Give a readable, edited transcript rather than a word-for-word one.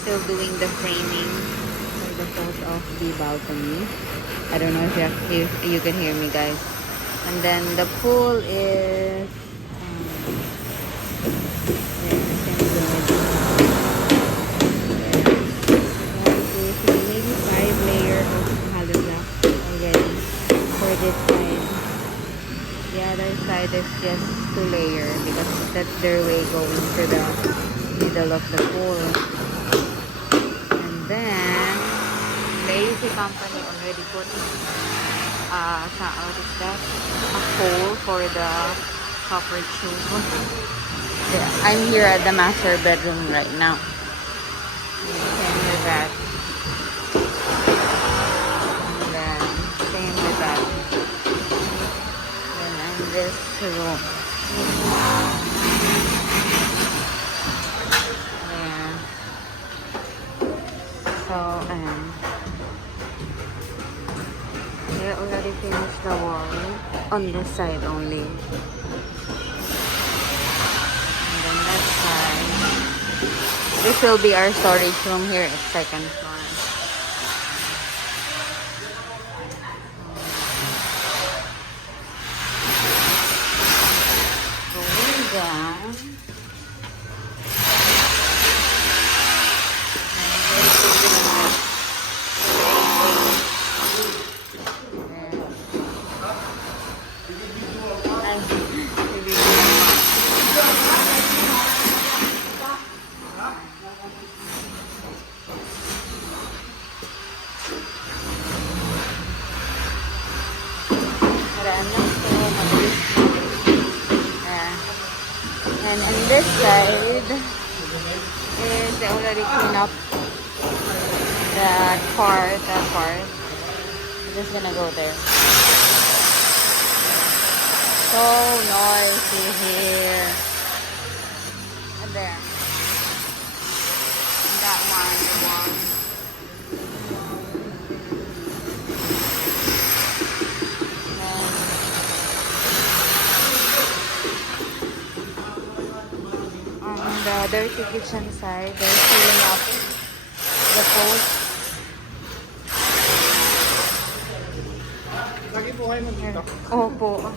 still doing the framing for the photo of the balcony. I don't know if you can hear me, guys. And then the pool is maybe 5 layer of hollow block already for this side. The other side is just 2 layer because that's their way going to the middle of the pool. And then the AC company already put what is that? A hole for the copper tube. Yeah, I'm here at the master bedroom right now. You can hear that. And then same with that. Then I'm this room. Yeah. So they already finished the wall on this side only. And then that side. This will be our storage room here at second floor. Going down. And on this side is they already clean up that part. I'm just gonna go there. So noisy here. And there. And that one, the one. The dirty kitchen side, they're filling up the post. Lagi buhay mo dito? Opo.